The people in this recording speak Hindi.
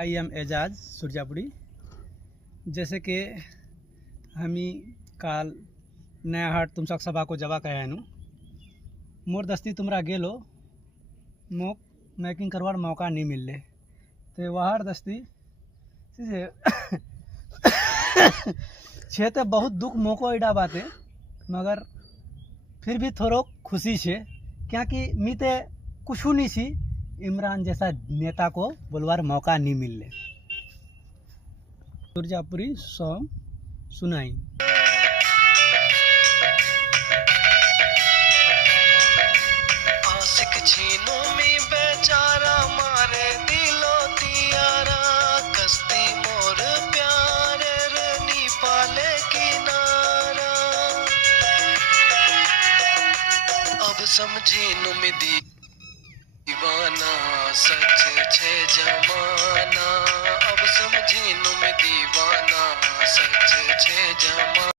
I am Ejaz Surjapuri. जैसे कि हमी काल नया हाट तुम सभा को जवा कहे नु मोर दस्ती तुमरा गेलो मोक मैकिंग करवार मौका नहीं मिल तो वहार दस्ती छे तो बहुत दुख मोको इडा बाते मगर फिर भी थोड़ो खुशी छे क्या कि मीते कुछ नहीं सी इमरान जैसा नेता को बोलवार मौका नहीं मिले। सुरजापुरी सॉन्ग सुनाई। आशिक छीनो में बेचारा मारे दिलो तियारा कस्ती मोर प्यारे रनी पाले किनारा अब समझी नु में दीवाना सच छे जमाना अब समझी नु में दीवाना सच छे जमाना।